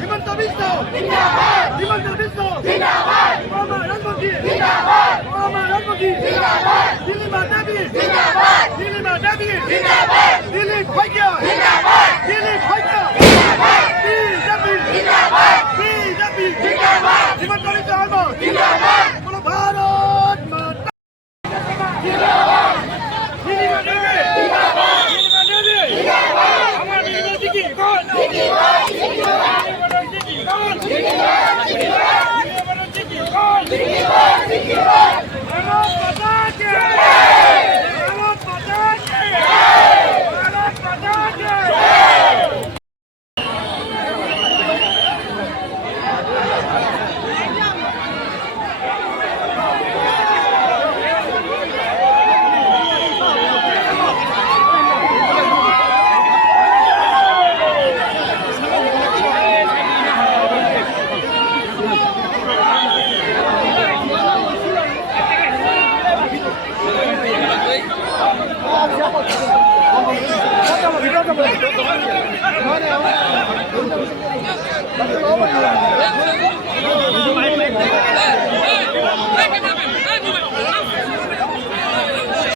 হিমন্ত বিশ্ব জিন্দাবাদ, হিমন্ত বিশ্ব জিন্দাবাদ, মহামা রাজমন্ত্রী জিন্দাবাদ, মহামা রাজমন্ত্রী জিন্দাবাদ, দিলীপা দেবী জিন্দাবাদ, দিলীপা দেবী জিন্দাবাদ, দিলীপ ভাইয়া জিন্দাবাদ, দিলীপ ভাইয়া জিন্দাবাদ, বিজেপি জিন্দাবাদ, বিজেপি জিন্দাবাদ, হিমন্ত বিশ্ব জিন্দাবাদ, বলো ভারত মাতা জিন্দাবাদ, দিলীপা দেবী জিন্দাবাদ, দিলীপা দেবী জিন্দাবাদ, আমার বিরোধী কি কোন জিন্দাবাদ, Hãy subscribe cho kênh Ghiền Mì Gõ để không bỏ lỡ những video hấp dẫn.